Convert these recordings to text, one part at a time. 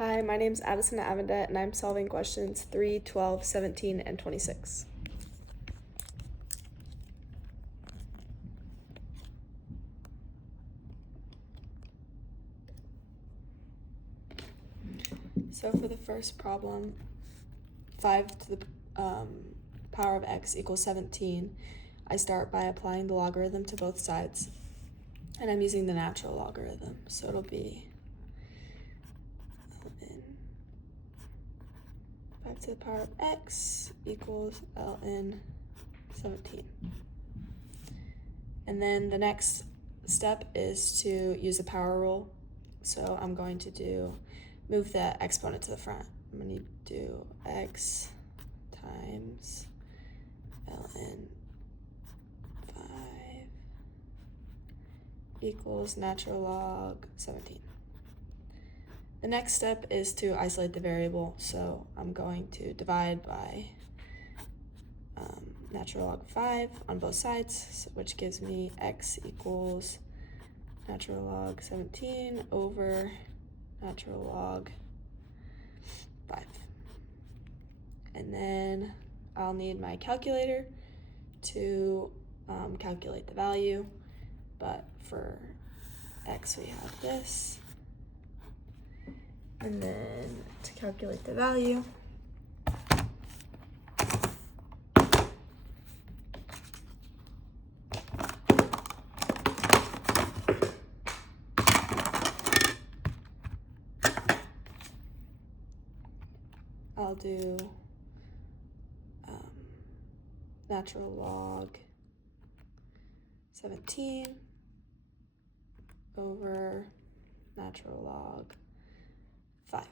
Hi, my name is Addison and I'm solving questions 3, 12, 17, and 26. So for the first problem, 5 to the power of x equals 17. I start by applying the logarithm to both sides, and I'm using the natural logarithm, so it'll be ln 5 to the power of x equals ln 17. And then the next step is to use the power rule. So I'm going to move the exponent to the front. I'm going to do x times ln 5 equals natural log 17. The next step is to isolate the variable. So I'm going to divide by natural log 5 on both sides, which gives me x equals natural log 17 over natural log 5. And then I'll need my calculator to calculate the value, but for x we have this. And then to calculate the value, I'll do natural log 17 over natural log 5,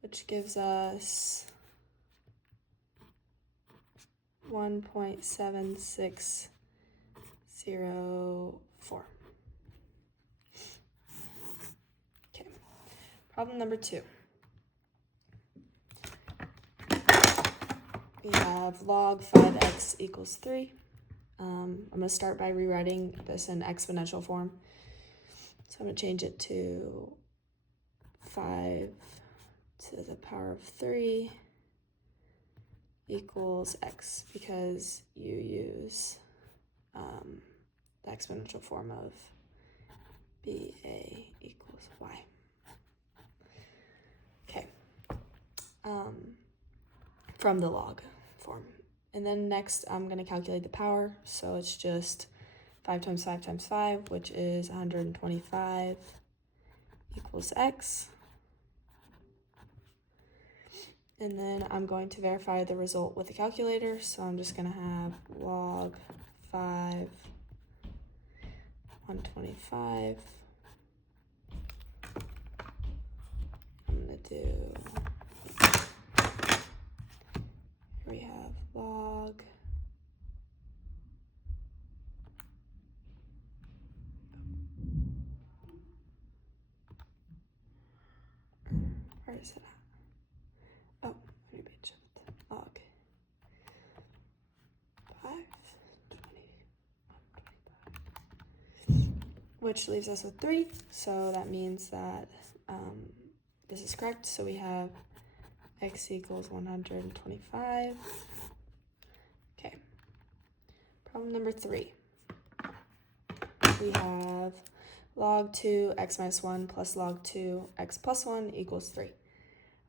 which gives us 1.7604. Okay, problem number 2. We have log 5x equals 3. I'm going to start by rewriting this in exponential form. So I'm going to change it to 5 to the power of 3 equals x, because you use the exponential form of BA equals y. Okay, from the log form. And then next I'm going to calculate the power, so it's just 5 times 5 times 5, which is 125 equals x. And then I'm going to verify the result with the calculator, so I'm just going to have log 5, 125. I'm going to do, here we have log, where is it at? Oh, let me page it. Log 5, 20, which leaves us with 3. So that means that this is correct. So we have x equals 125. Okay. Problem number 3. We have log 2 x minus 1 plus log 2 x plus 1 equals 3. I'm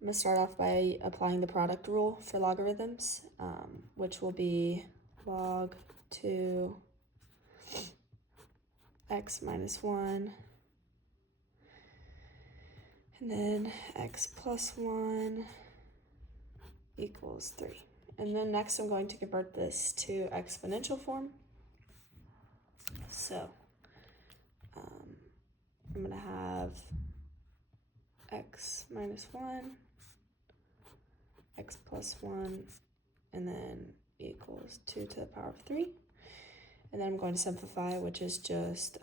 going to start off by applying the product rule for logarithms, which will be log 2 x minus 1, and then x plus 1 equals 3. And then next I'm going to convert this to exponential form. So I'm going to have x minus 1, x plus 1, and then equals 2 to the power of 3. And then I'm going to simplify, which is just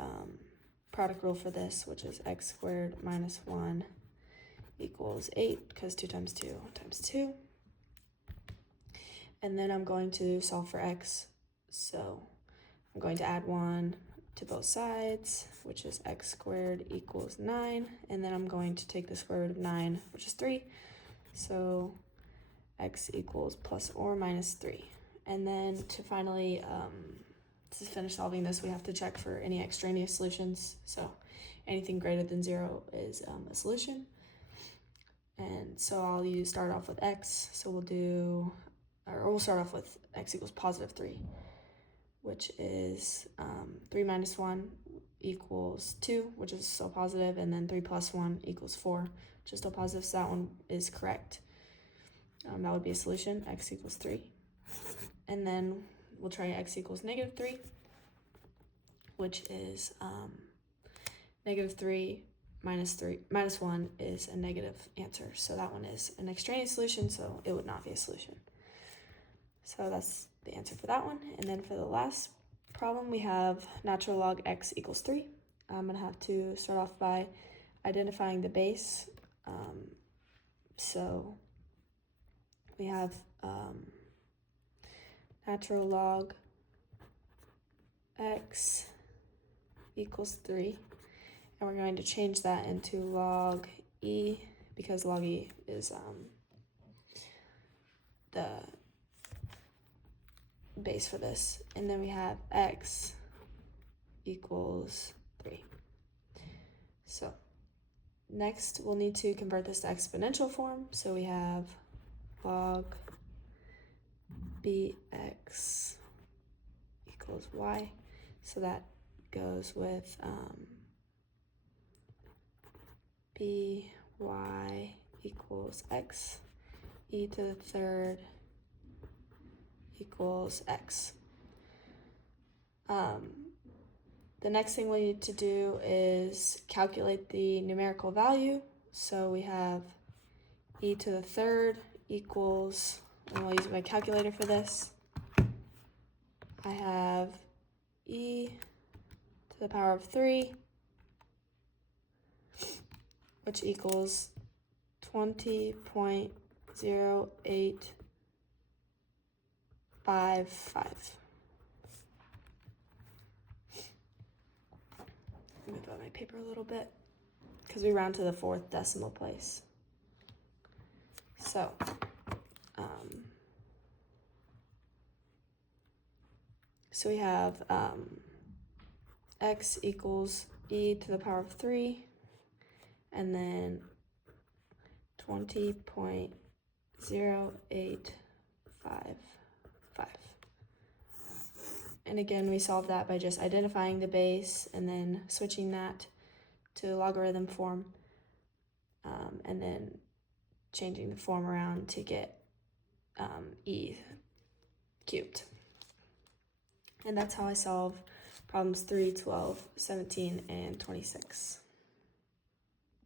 product rule for this, which is x squared minus 1 equals 8, because 2 times 2 times 2. And then I'm going to solve for x. So I'm going to add 1 to both sides, which is x squared equals 9, and then I'm going to take the square root of 9, which is 3, so x equals plus or minus 3. And then to finally, to finish solving this, we have to check for any extraneous solutions, so anything greater than 0 is a solution. And so I'll start off with x, so we'll start off with x equals positive 3, which is 3 minus 1 equals 2, which is still positive, and then 3 plus 1 equals 4, which is still positive, so that one is correct. That would be a solution, x equals 3. And then we'll try x equals negative 3, which is negative 3 minus 1 is a negative answer, so that one is an extraneous solution, so it would not be a solution. So that's the answer for that one. And then for the last problem, we have natural log x equals 3. I'm going to have to start off by identifying the base. So we have natural log x equals 3. And we're going to change that into log e, because log e is the base for this. And then we have x equals 3. So next we'll need to convert this to exponential form. So we have log bx equals y. So that goes with by equals x, e to the third equals x. The next thing we need to do is calculate the numerical value. So we have e to the third equals, and I'll use my calculator for this. I have e to the power of 3, which equals 20.0855. Move out my paper a little bit because we round to the 4th decimal place. So we have x equals e to the power of 3, and then 20.0855. And again, we solve that by just identifying the base and then switching that to logarithm form, and then changing the form around to get e cubed. And that's how I solve problems 3, 12, 17, and 26.